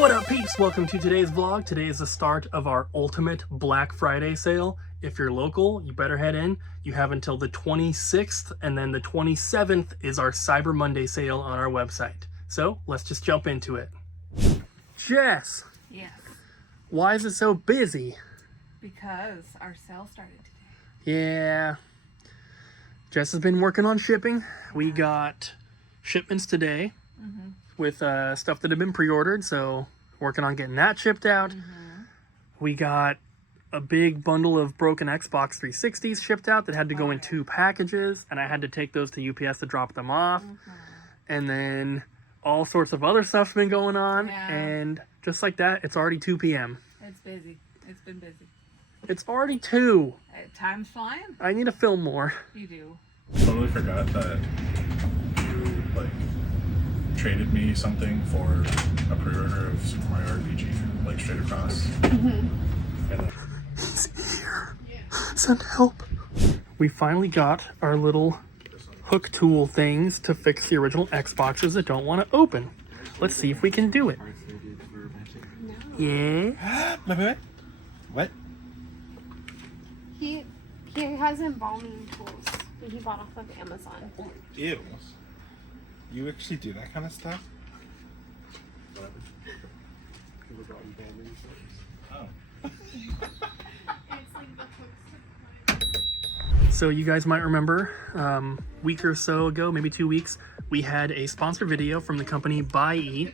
What up, peeps? Welcome to today's vlog. Today is the start of our ultimate Black Friday sale. If you're local, you better head in. You have until the 26th, and then the 27th is our Cyber Monday sale on our website. So let's just jump into it. Jess. Yes. Why is it so busy? Because our sale started today. Yeah. Jess has been working on shipping. We got shipments today with stuff that had been pre-ordered, so working on getting that shipped out. We got a big bundle of broken Xbox 360s shipped out that had to go in 2 packages, and I had to take those to UPS to drop them off. And then all sorts of other stuff's been going on, and just like that, it's already 2 p.m. It's busy. It's been busy. It's already 2. Time's flying. I need to film more. You do. Totally forgot that you traded me something for a pre-order of Super Mario RPG, straight across. He's here. Send help. We finally got our little hook tool things to fix the original Xboxes that don't want to open. Let's see if we can do it. Yeah. What? He has embalming tools that he bought off of Amazon. Ew. You actually do that kind of stuff? Oh. So you guys might remember a week or so ago, maybe 2 weeks, we had a sponsor video from the company Buyee,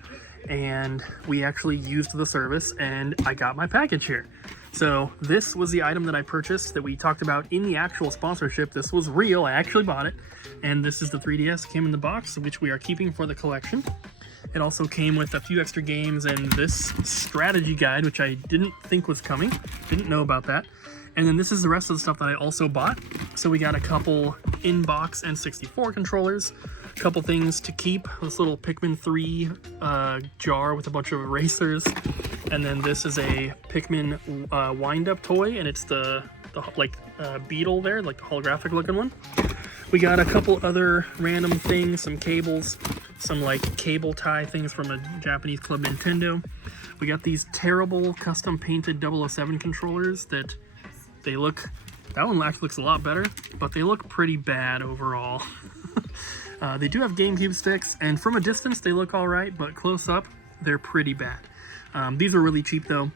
and we actually used the service, and I got my package here. So this was the item that I purchased that we talked about in the actual sponsorship. This was real, I actually bought it. And this is the 3DS, came in the box, which we are keeping for the collection. It also came with a few extra games and this strategy guide, which I didn't think was coming. Didn't know about that. And then this is the rest of the stuff that I also bought. So we got a couple in-box N64 controllers, a couple things to keep, this little Pikmin 3 jar with a bunch of erasers. And then this is a Pikmin wind-up toy, and it's the beetle there, like the holographic looking one. We got a couple other random things, some cables, some cable tie things from a Japanese Club Nintendo. We got these terrible custom painted 007 controllers that they look, that one actually looks a lot better, but they look pretty bad overall. They do have GameCube sticks, and from a distance they look all right, but close up, they're pretty bad. These are really cheap though.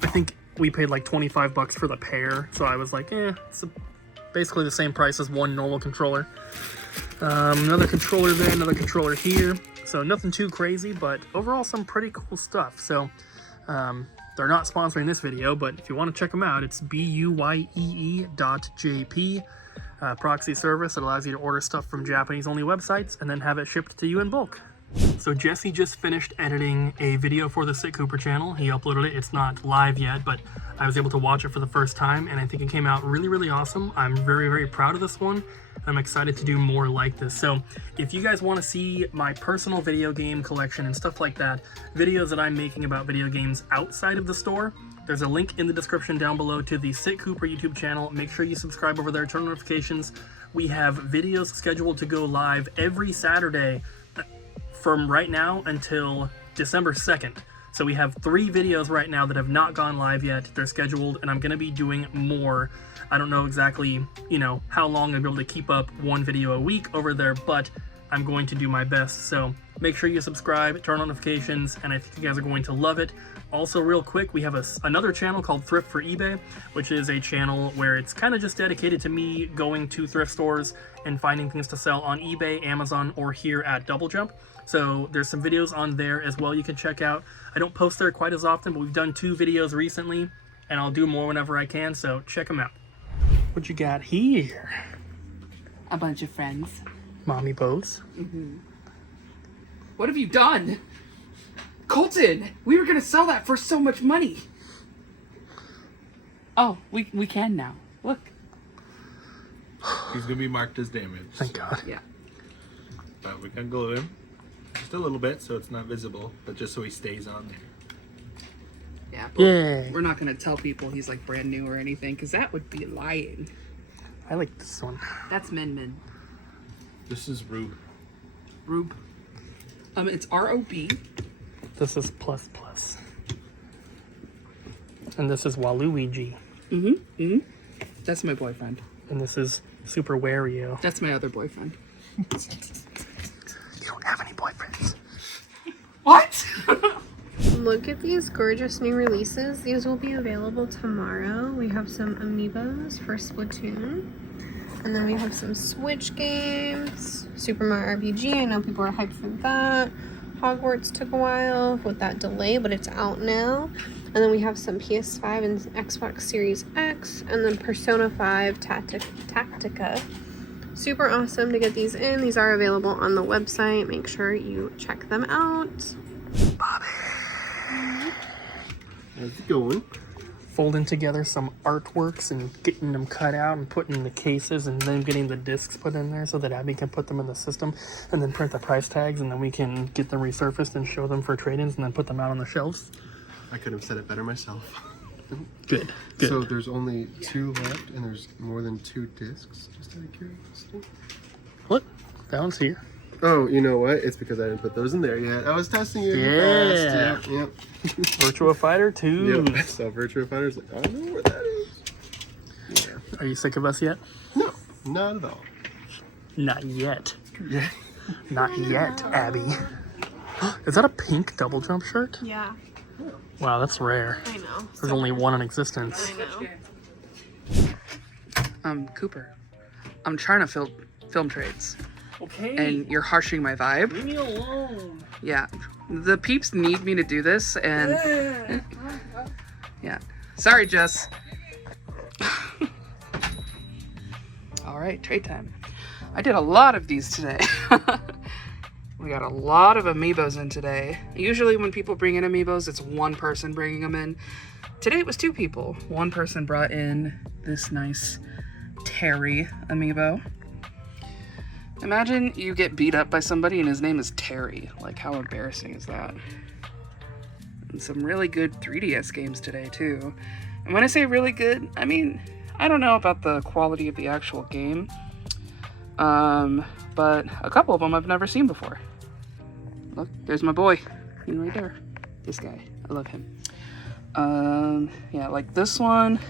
I think we paid like 25 bucks for the pair, so I was like, it's basically the same price as one normal controller. Another controller there, another controller here. So nothing too crazy, but overall some pretty cool stuff. So they're not sponsoring this video, but if you want to check them out, it's buyee.jp. Proxy service that allows you to order stuff from Japanese-only websites and then have it shipped to you in bulk. So Jesse just finished editing a video for the Siccooper Channel. He uploaded it. It's not live yet, but I was able to watch it for the first time, and I think it came out really, really awesome. I'm very, very proud of this one. I'm excited to do more like this. So if you guys want to see my personal video game collection and stuff like that, videos that I'm making about video games outside of the store, there's a link in the description down below to the Siccooper YouTube channel. Make sure you subscribe over there, turn on notifications. We have videos scheduled to go live every Saturday from right now until December 2nd. So we have 3 videos right now that have not gone live yet. They're scheduled, and I'm going to be doing more. I don't know exactly, how long I'll be able to keep up one video a week over there, but I'm going to do my best. So make sure you subscribe, turn on notifications, and I think you guys are going to love it. Also, real quick, we have another channel called Thrift for eBay, which is a channel where it's kind of just dedicated to me going to thrift stores and finding things to sell on eBay, Amazon, or here at Double Jump. So there's some videos on there as well you can check out. I don't post there quite as often, but we've done 2 videos recently, and I'll do more whenever I can, so check them out. What you got here? A bunch of friends. Amiibos. What have you done? Colton, we were going to sell that for so much money. Oh, we can now. Look. He's gonna be marked as damaged. Thank God. Yeah. But we can glue him. Just a little bit so it's not visible, but just so he stays on there. Yeah, Yeah. we're not going to tell people he's brand new or anything, because that would be lying. I like this one. That's Min. This is Rube. Rube. It's R-O-B. This is plus plus. And this is Waluigi. That's my boyfriend. And this is Super Wario. That's my other boyfriend. You don't have any boyfriends. What? Look at these gorgeous new releases. These will be available tomorrow. We have some Amiibos for Splatoon. And then we have some Switch games. Super Mario RPG. I know people are hyped for that. Hogwarts took a while with that delay, but it's out now. And then we have some PS5 and Xbox Series X. And then Persona 5 Tactica. Super awesome to get these in. These are available on the website. Make sure you check them out. Bobby. How's it going? Folding together some artworks and getting them cut out and putting in the cases and then getting the discs put in there so that Abby can put them in the system and then print the price tags and then we can get them resurfaced and show them for trade-ins and then put them out on the shelves. I could have said it better myself. Good, good. So there's only 2 left and there's more than 2 discs, just out of curiosity. Look, that one's here. Oh, you know what? It's because I didn't put those in there yet. I was testing you. Yeah. Fast. Yep. Virtua Fighter 2. Yep. So Virtua Fighter's like, I don't know where that is. Yeah. Are you sick of us yet? No, not at all. Not yet. Yeah. Not yet, Abby. Is that a pink double jump shirt? Yeah, Wow, that's rare. I know. There's only one in existence. I know. Cooper, I'm trying to film trades, Okay. and you're harshing my vibe. Leave me alone. Yeah, the peeps need me to do this, and yeah. Sorry, Jess. All right, trade time. I did a lot of these today. We got a lot of Amiibos in today. Usually when people bring in Amiibos, it's one person bringing them in. Today it was 2 people. One person brought in this nice Terry Amiibo. Imagine you get beat up by somebody and his name is Terry. Like, how embarrassing is that? And some really good 3DS games today, too. And when I say really good, I mean, I don't know about the quality of the actual game. But a couple of them I've never seen before. Look, there's my boy. He's right there. This guy. I love him. Yeah, like this one.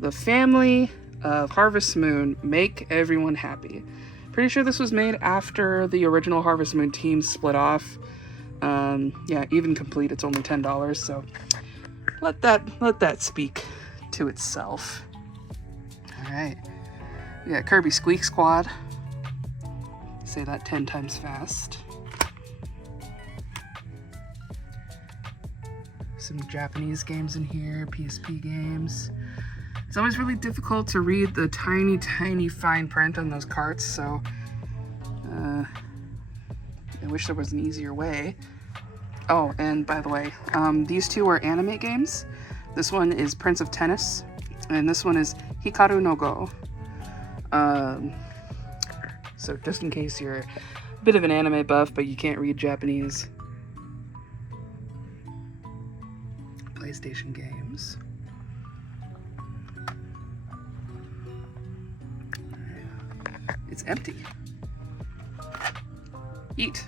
The Family of Harvest Moon, Make Everyone Happy. Pretty sure this was made after the original Harvest Moon team split off. Yeah, even complete, it's only $10, so let that speak to itself. All right, we got Kirby Squeak Squad. Say that 10 times fast. Some Japanese games in here, PSP games. It's always really difficult to read the tiny, tiny fine print on those carts, so I wish there was an easier way. Oh, and by the way, these 2 are anime games. This one is Prince of Tennis, and this one is Hikaru no Go. So just in case you're a bit of an anime buff, but you can't read Japanese. PlayStation games. It's empty. Eat.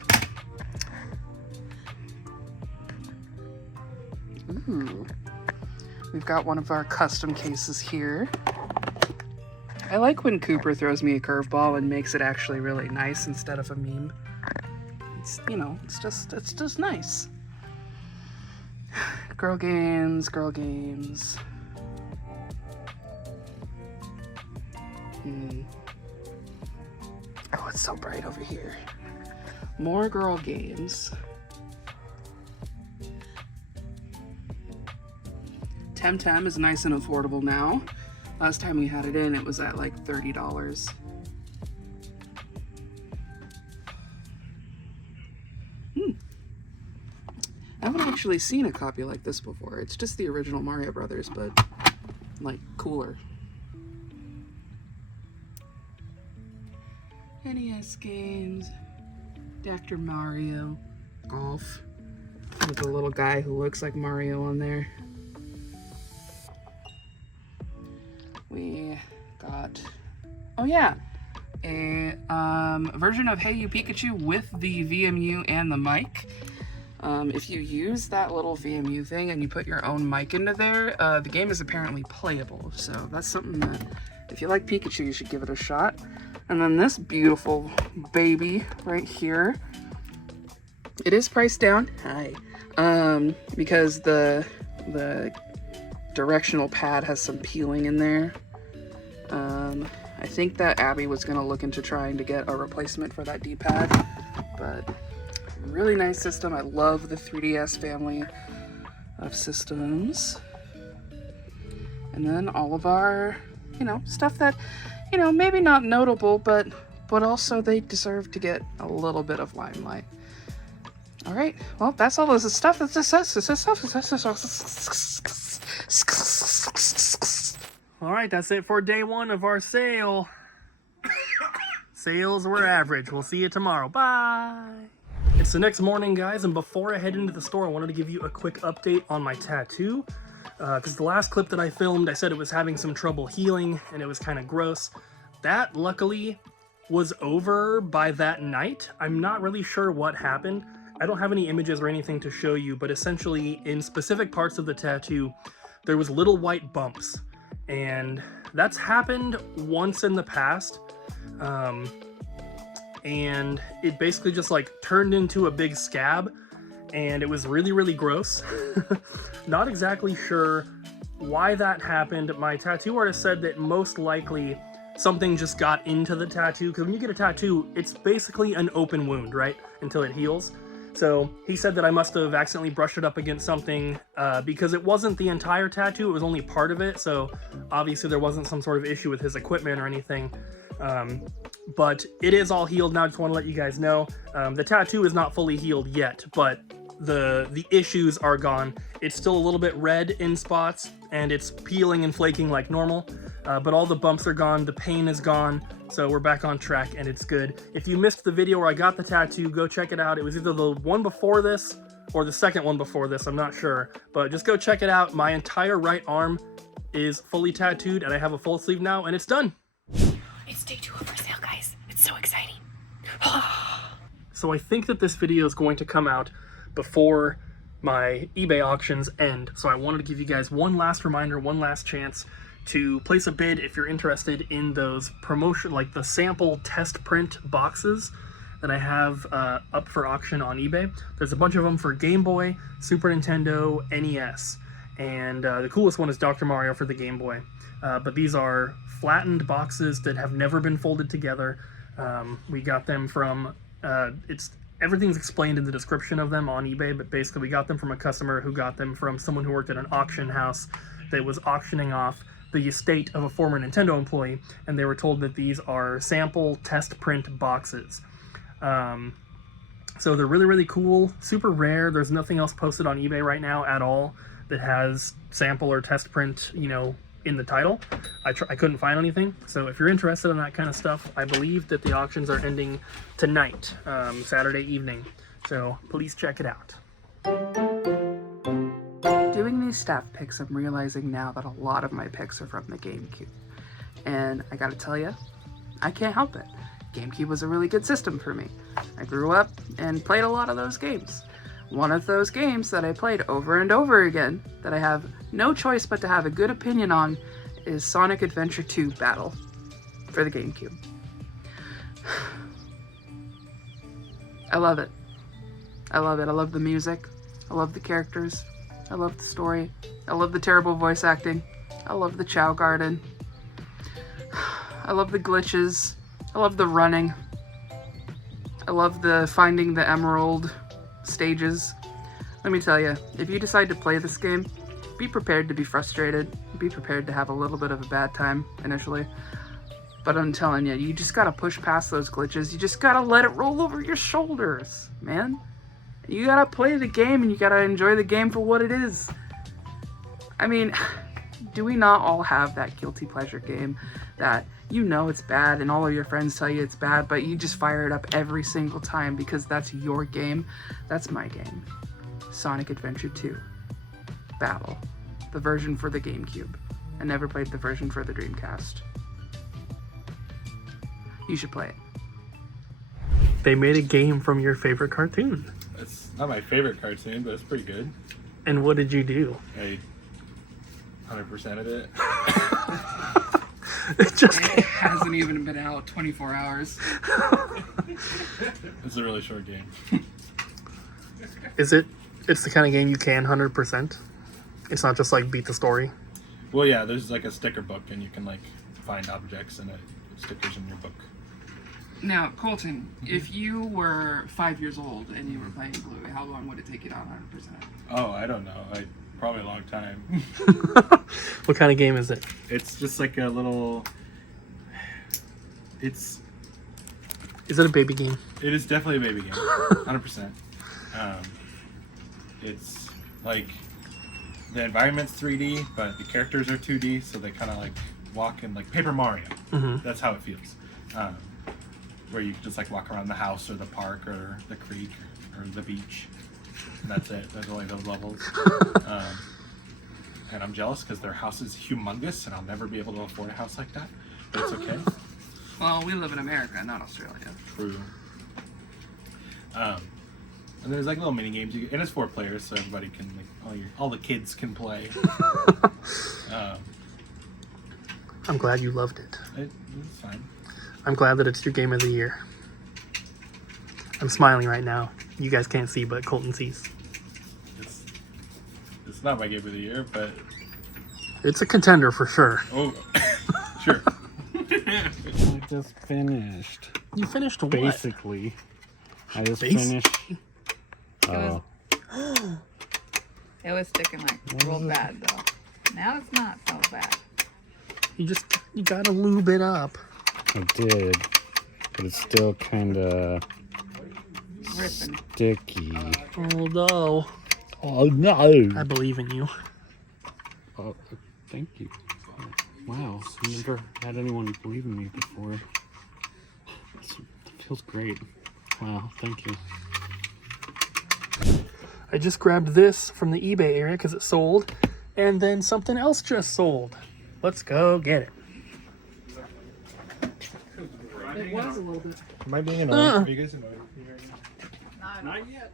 Ooh. We've got one of our custom cases here. I like when Cooper throws me a curveball and makes it actually really nice instead of a meme. It's, you know, it's just nice. Girl games, girl games. Oh, it's so bright over here. More girl games. Temtem is nice and affordable now. Last time we had it in, it was at like $30. I haven't actually seen a copy like this before. It's just the original Mario Brothers, but like cooler. NES games, Dr. Mario, golf, with a little guy who looks like Mario on there. We got, oh yeah, a version of Hey You Pikachu with the VMU and the mic. If you use that little VMU thing and you put your own mic into there, the game is apparently playable. So that's something that, if you like Pikachu, you should give it a shot. And then this beautiful baby right here, it is priced down. Hi. Because the directional pad has some peeling in there. I think that Abby was gonna look into trying to get a replacement for that D-pad, but really nice system. I love the 3DS family of systems. And then all of our, you know, stuff that, you know, maybe not notable, but also they deserve to get a little bit of limelight. All right, well, that's all this stuff. All right, that's it for day one of our sale. Sales were average. We'll see you tomorrow. Bye. It's the next morning, guys, and before I head into the store, I wanted to give you a quick update on my tattoo. Because the last clip that I filmed, I said it was having some trouble healing, and it was kind of gross. That, luckily, was over by that night. I'm not really sure what happened. I don't have any images or anything to show you, but essentially, in specific parts of the tattoo, there was little white bumps. And that's happened once in the past. And it basically just like turned into a big scab, and it was really, really gross. Not exactly sure why that happened. My tattoo artist said that most likely something just got into the tattoo, because when you get a tattoo, it's basically an open wound, right? Until it heals. So he said that I must have accidentally brushed it up against something, because it wasn't the entire tattoo, it was only part of it, so obviously there wasn't some sort of issue with his equipment or anything. But it is all healed now. I just want to let you guys know. The tattoo is not fully healed yet, but the issues are gone. It's still a little bit red in spots, and it's peeling and flaking like normal, but all the bumps are gone, the pain is gone, so we're back on track, and it's good. If you missed the video where I got the tattoo, go check it out. It was either the one before this or the second one before this, I'm not sure, but just go check it out. My entire right arm is fully tattooed, and I have a full sleeve now, and it's done. It's day 2 of our sale, guys. It's so exciting. So I think that this video is going to come out before my eBay auctions end. So I wanted to give you guys one last reminder, one last chance to place a bid if you're interested in those promotion, like the sample test print boxes that I have up for auction on eBay. There's a bunch of them for Game Boy, Super Nintendo, NES, and the coolest one is Dr. Mario for the Game Boy. But these are flattened boxes that have never been folded together. We got them from, everything's explained in the description of them on eBay, but basically we got them from a customer who got them from someone who worked at an auction house that was auctioning off the estate of a former Nintendo employee, and they were told that these are sample test print boxes. So they're really, really cool, super rare. There's nothing else posted on eBay right now at all that has sample or test print, you know, in the title. I couldn't find anything, so if you're interested in that kind of stuff, I believe that the auctions are ending tonight, Saturday evening, so please check it out. Doing these staff picks, I'm realizing now that a lot of my picks are from the GameCube, and I gotta tell you, I can't help it. GameCube was a really good system for me. I grew up and played a lot of those games. One of those games that I played over and over again, that I have no choice but to have a good opinion on, is Sonic Adventure 2 Battle for the GameCube. I love it. I love it. I love the music. I love the characters. I love the story. I love the terrible voice acting. I love the Chow Garden. I love the glitches. I love the running. I love the finding the emerald stages. Let me tell you, if you decide to play this game, be prepared to be frustrated. Be prepared to have a little bit of a bad time initially. But I'm telling you, you just gotta push past those glitches. You just gotta let it roll over your shoulders, man. You gotta play the game and you gotta enjoy the game for what it is. I mean, do we not all have that guilty pleasure game that you know it's bad and all of your friends tell you it's bad, but you just fire it up every single time because that's your game? That's my game. Sonic Adventure 2 Battle. The version for the GameCube. I never played the version for the Dreamcast. You should play it. They made a game from your favorite cartoon. It's not my favorite cartoon, but it's pretty good. And what did you do? I 100% of it. It just It hasn't even been out 24 hours. It's a really short game. Is it? It's the kind of game you can 100%. It's not just like beat the story. Well, yeah, there's like a sticker book, and you can like find objects and stickers in your book. Now, Colton, if you were 5 years old and you were playing Bluey, how long would it take you to 100%? Oh, I don't know. Probably a long time. What kind of game is it? It's just like a little. Is it a baby game? It is definitely a baby game, 100%. It's like the environment's 3D, but the characters are 2D, so they kind of like walk in like Paper Mario. Mm-hmm. That's how it feels. Where you just like walk around the house or the park or the creek or the beach. And that's it. There's only those levels. And I'm jealous because their house is humongous, and I'll never be able to afford a house like that. But it's okay. Well, we live in America, not Australia. True. And there's like little mini games, and it's 4 players, so everybody can like all the kids can play. I'm glad you loved it. It's fine. I'm glad that it's your game of the year. I'm smiling right now. You guys can't see, but Colton sees. It's not my game of the year, but It's a contender for sure. oh, sure. I just finished. You finished what? Basically. I just Base? finished. was- It was sticking like real bad though. Now it's not so bad. You gotta lube it up. I did. But it's still kind of Ripping. sticky. Oh no. Oh no! I believe in you. Oh, thank you. Wow, I've never had anyone believe in me before. It feels great. Wow, thank you. I just grabbed this from the eBay area because it sold, and then something else just sold. Let's go get it. It was a little bit. Am I being annoying? Are you guys annoyed? Not yet.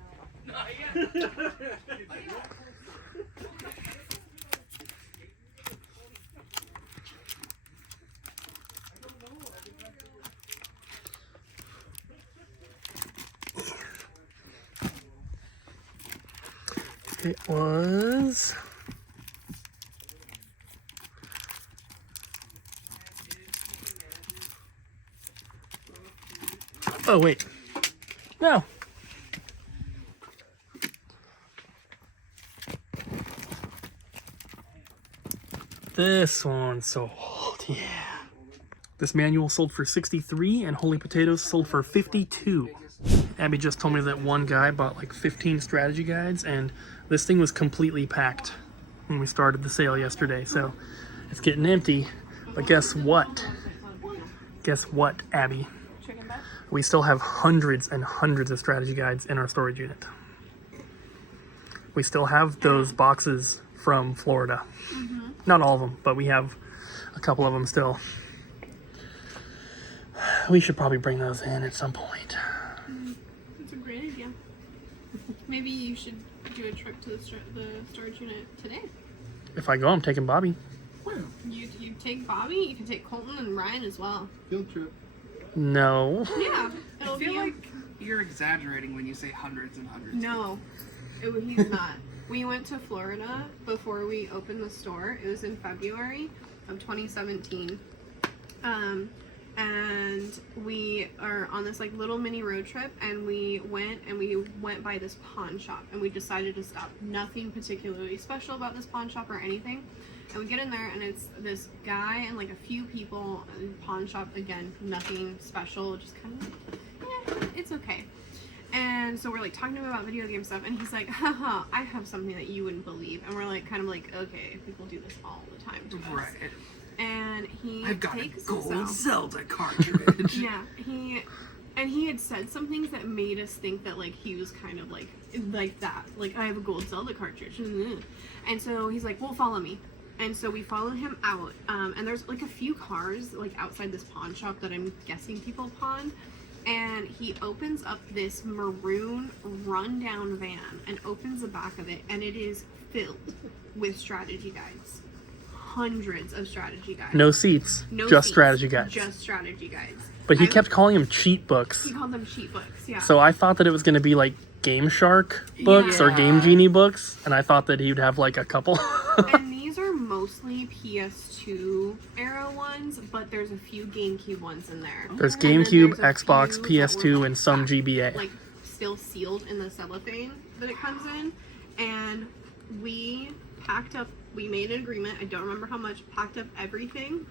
It was... Oh, wait. No. This one sold, yeah. This manual sold for 63 and Holy Potatoes sold for 52. Abby just told me that one guy bought like 15 strategy guides, and this thing was completely packed when we started the sale yesterday, so it's getting empty. But guess what? Guess what, Abby? We still have hundreds and hundreds of strategy guides in our storage unit. We still have those boxes from Florida. Not all of them, but we have a couple of them still. We should probably bring those in at some point. That's a great idea. Maybe you should do a trip to the storage unit today. If I go, I'm taking Bobby. You take Bobby, you can take Colton and Ryan as well. Field trip. No. Yeah. I feel like you're exaggerating when you say hundreds and hundreds. No, he's not. We went to Florida before we opened the store. It was in February of 2017. And we are on this like little mini road trip, and we went by this pawn shop, and we decided to stop. Nothing particularly special about this pawn shop or anything. And we get in there, and it's this guy and like a few people. Pawn shop, again, nothing special, just kind of, yeah, it's okay. And so we're like talking to him about video game stuff, and he's like, haha, I have something that you wouldn't believe. And we're like, kind of like, okay, people do this all the time to us. Right. And he I've got a takes gold this out. Zelda cartridge. Yeah, he had said some things that made us think that like he was kind of like that. Like, I have a gold Zelda cartridge. And so he's like, well, follow me. And so we followed him out, and there's like a few cars like outside this pawn shop that I'm guessing people pawn. And he opens up this maroon rundown van and opens the back of it, and it is filled with strategy guides. Hundreds of strategy guides. No seats, No just seats, strategy guides. Just strategy guides. But he kept calling them cheat books. He called them cheat books, yeah. So I thought that it was going to be like Game Shark books or Game Genie books, and I thought that he'd have like a couple. And these are mostly PS2 era ones, but there's a few GameCube ones in there. There's And then GameCube, there's a Xbox, few that PS2, were, and some like, GBA. Like still sealed in the cellophane that it comes in, and we packed up. We made an agreement. I don't remember how much. Packed up everything,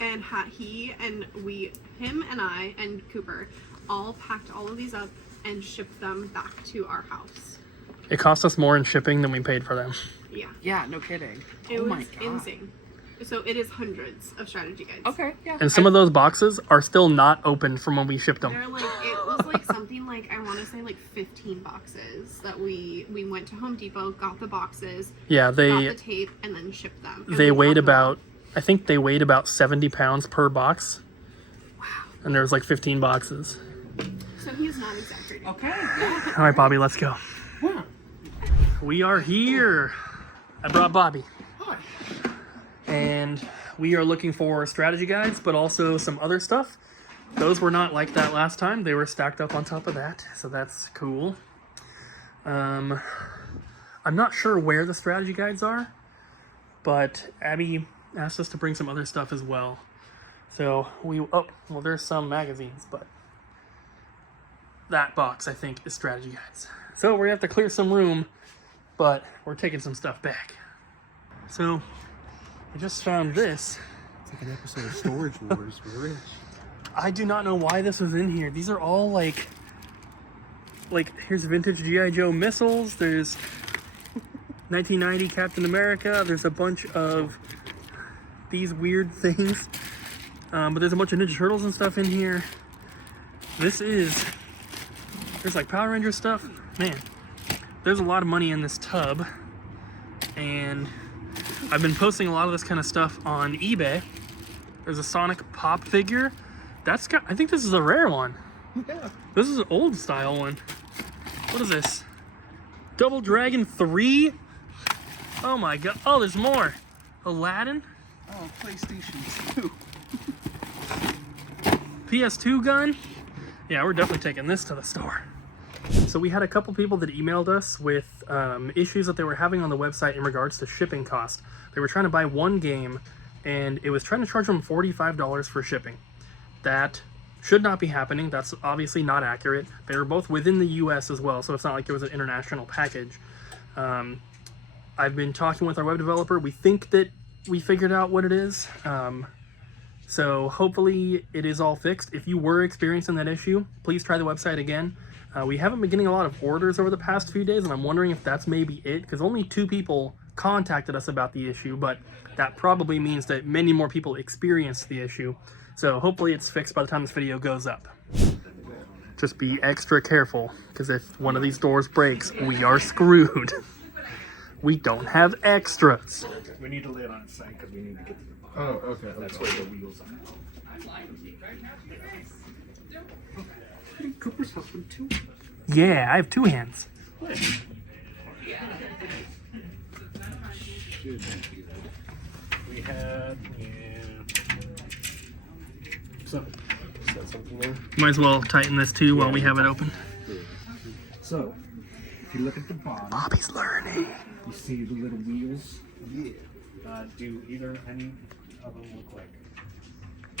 and him and I and Cooper all packed all of these up and shipped them back to our house. It cost us more in shipping than we paid for them. Yeah, Yeah, no kidding. it Oh was my God. insane. So it is hundreds of strategy guides. Okay, yeah. And some of those boxes are still not opened from when we shipped them. They're like, it was like something like, I want to say like 15 boxes that we went to Home Depot, got the boxes, Yeah, got they the tape, and then shipped them. And they we weighed got them all. about, I think they weighed about 70 pounds per box. Wow. And there was like 15 boxes. So he's not exaggerating. Okay, yeah. All right, Bobby, let's go. Wow. We are here. I brought Bobby. Hi. And we are looking for strategy guides, but also some other stuff. Those were not like that last time. They were stacked up on top of that, so that's cool. I'm not sure where the strategy guides are, but Abby asked us to bring some other stuff as well. So there's some magazines, but that box, I think, is strategy guides. So we're gonna have to clear some room, but we're taking some stuff back. So I just found this. It's like an episode of Storage Wars. We're rich. I do not know why this was in here. These are all like here's vintage G.I. Joe missiles. There's 1990 Captain America. There's a bunch of these weird things. But there's a bunch of Ninja Turtles and stuff in here. There's like Power Ranger stuff. Man, there's a lot of money in this tub. And I've been posting a lot of this kind of stuff on eBay. There's a Sonic Pop figure. I think this is a rare one. Yeah. This is an old style one. What is this? Double Dragon 3? Oh my god. Oh, there's more. Aladdin? Oh, PlayStation 2. PS2 gun? Yeah, we're definitely taking this to the store. So we had a couple people that emailed us with issues that they were having on the website in regards to shipping cost. They were trying to buy one game, and it was trying to charge them $45 for shipping. That should not be happening. That's obviously not accurate. They were both within the US as well, so it's not like it was an international package. I've been talking with our web developer. We think that we figured out what it is. So hopefully it is all fixed. If you were experiencing that issue, please try the website again. We haven't been getting a lot of orders over the past few days, and I'm wondering if that's maybe it, because only 2 people contacted us about the issue, but that probably means that many more people experienced the issue. So hopefully it's fixed by the time this video goes up. Just be extra careful, because if one of these doors breaks, we are screwed. We don't have extras. We need to lay it on its side because we need to get to the bottom. Oh, okay. That's where the wheels are. Cooper's husband too. Yeah, I have 2 hands. We had, So, Is that something there? Might as well tighten this too while we have it open. so if you look at the bottom, Bobby's learning. you see the little wheels. Yeah. Do either any of them look like?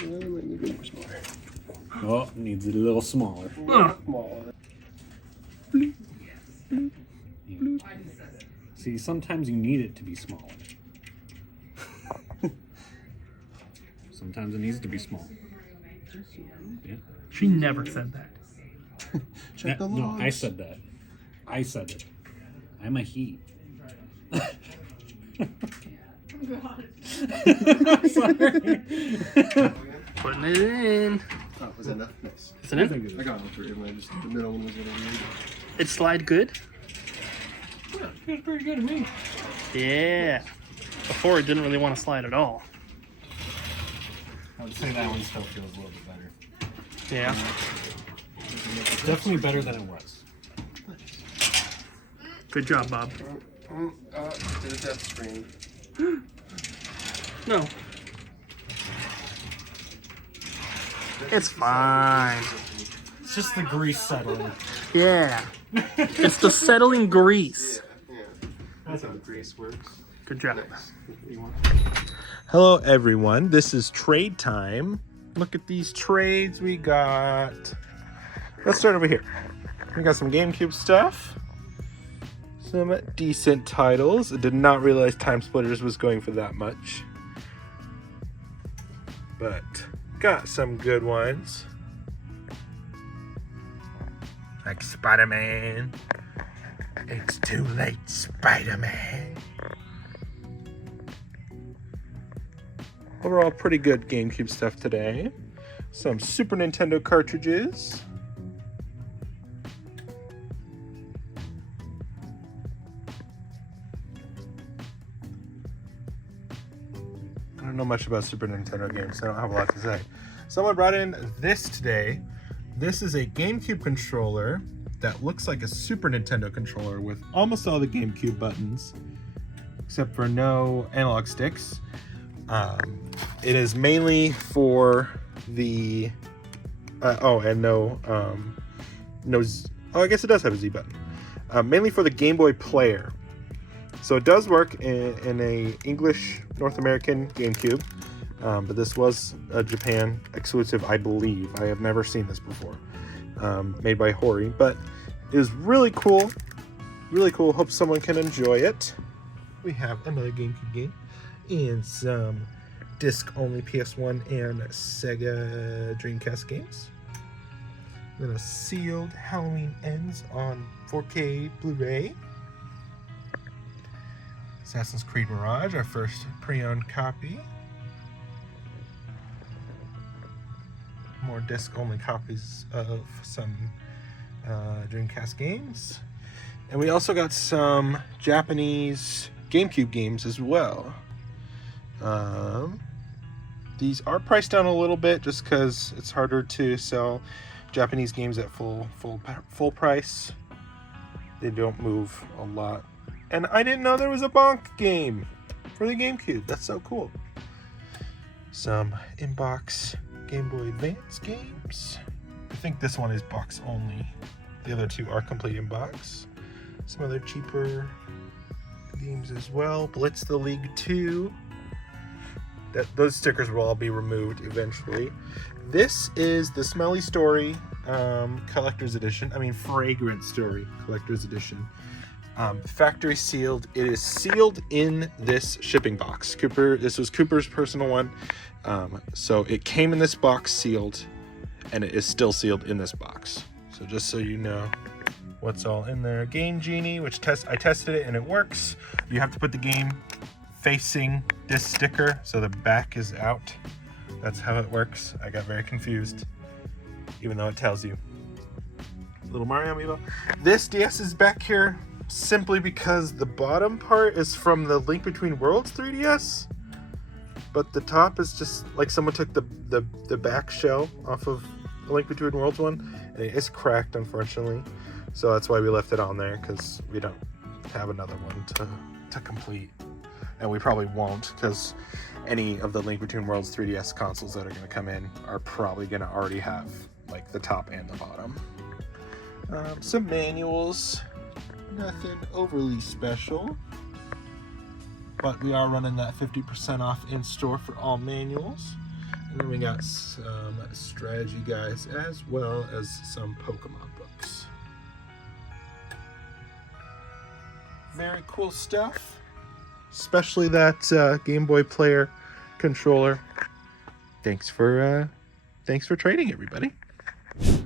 Might need a more smaller. oh, needs it a little smaller. Smaller. See, sometimes you need it to be smaller. Sometimes it needs to be small. Yeah. She never said that. Check the No, logs. I said that. I said it. I'm a he. Putting it in. Oh, was that enough? Nice. Is it in? I got one for him. Just the middle one was gonna be weird. It slide good? Feels pretty good to me. Yeah. Before it didn't really want to slide at all. I would say that one still feels a little bit better. Yeah. Definitely better than it was. Good job, Bob. Did a death screen. No. It's fine. It's just the grease settling. Yeah. It's the settling grease. Yeah. That's how grease works. Good job. Hello everyone, this is trade time. Look at these trades we got. Let's start over here. We got some GameCube stuff. Some decent titles. I did not realize Time Splitters was going for that much. But got some good ones. Like Spider-Man. It's too late, Spider-Man. Overall, pretty good GameCube stuff today. Some Super Nintendo cartridges. I don't know much about Super Nintendo games, so I don't have a lot to say. Someone brought in this today. This is a GameCube controller that looks like a Super Nintendo controller with almost all the GameCube buttons, except for no analog sticks. It is mainly for the I guess it does have a Z button. Mainly for the Game Boy Player. So it does work in a English North American GameCube, but this was a Japan exclusive, I believe. I have never seen this before. Made by Hori, but it is really cool. Really cool. Hope someone can enjoy it. We have another GameCube game and some disc-only PS1 and Sega Dreamcast games. Then a sealed Halloween Ends on 4K Blu-ray. Assassin's Creed Mirage, our first pre-owned copy. More disc-only copies of some Dreamcast games. And we also got some Japanese GameCube games as well. These are priced down a little bit just because it's harder to sell Japanese games at full price. They don't move a lot. And I didn't know there was a Bonk game for the GameCube. That's so cool. Some in-box Game Boy Advance games. I think this one is box only. The other two are complete in box. Some other cheaper games as well. Blitz the League 2. Those stickers will all be removed eventually. This is the Smelly Story Collector's Edition. Fragrant Story Collector's Edition. Factory sealed. It is sealed in this shipping box. This was Cooper's personal one. So it came in this box sealed, and it is still sealed in this box. So just so you know what's all in there. Game Genie, which I tested it and it works. You have to put the game facing this sticker so the back is out. That's how it works. I got very confused, even though it tells you. Little Mario Amiibo. This DS is back here simply because the bottom part is from the Link Between Worlds 3DS, but the top is just like someone took the back shell off of the Link Between Worlds one, and it is cracked, unfortunately. So that's why we left it on there, because we don't have another one to complete. And we probably won't, because any of the Link Between Worlds 3DS consoles that are going to come in are probably going to already have like the top and the bottom. Some manuals, nothing overly special, but we are running that 50% off in store for all manuals. And then we got some strategy guides as well as some Pokemon books. Very cool stuff. Especially that Game Boy Player controller. Thanks for trading, everybody.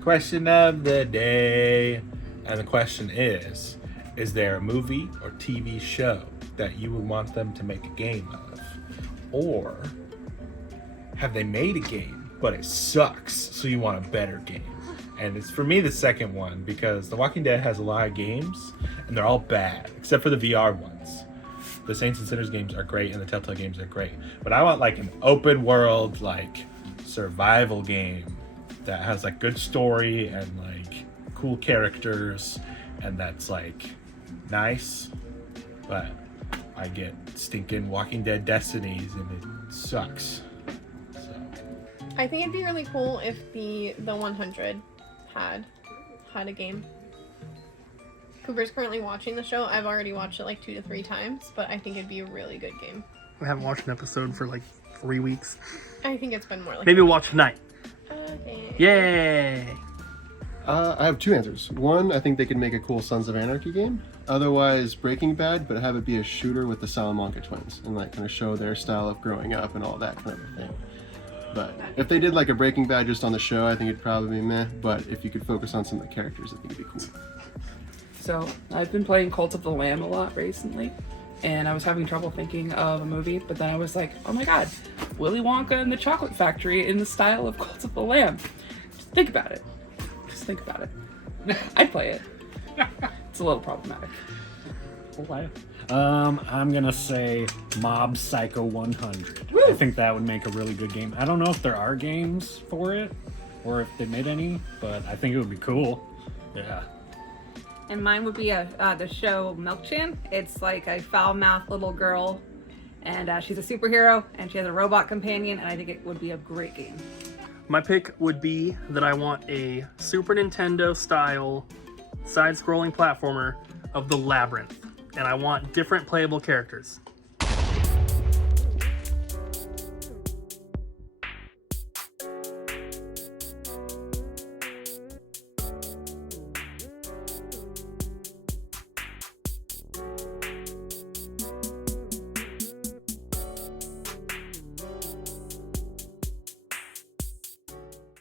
Question of the day, and the question is there a movie or TV show that you would want them to make a game of, or have they made a game but it sucks, so you want a better game? And it's for me the second one, because The Walking Dead has a lot of games and they're all bad except for the VR ones. The Saints and Sinners games are great and the Telltale games are great. But I want like an open world, like survival game that has like good story and like cool characters and that's like nice, but I get stinking Walking Dead Destinies and it sucks. So I think it'd be really cool if the 100 had a game. Cooper's currently watching the show. I've already watched it like 2 to 3 times, but I think it'd be a really good game. I haven't watched an episode for like 3 weeks. I think it's been more like Maybe we'll watch tonight. Okay. Yay! I have 2 answers. One, I think they could make a cool Sons of Anarchy game. Otherwise, Breaking Bad, but have it be a shooter with the Salamanca twins and like kind of show their style of growing up and all that kind of a thing. But if they did like a Breaking Bad just on the show, I think it'd probably be meh. But if you could focus on some of the characters, I think it'd be cool. So I've been playing Cult of the Lamb a lot recently, and I was having trouble thinking of a movie, but then I was like, oh my god, Willy Wonka and the Chocolate Factory in the style of Cult of the Lamb. Just think about it. Just think about it. I'd play it. It's a little problematic. I'm gonna say Mob Psycho 100. Woo! I think that would make a really good game. I don't know if there are games for it or if they made any, but I think it would be cool. Yeah. And mine would be the show Milk Chan. It's like a foul-mouthed little girl, and she's a superhero, and she has a robot companion, and I think it would be a great game. My pick would be that I want a Super Nintendo style side-scrolling platformer of the Labyrinth, and I want different playable characters.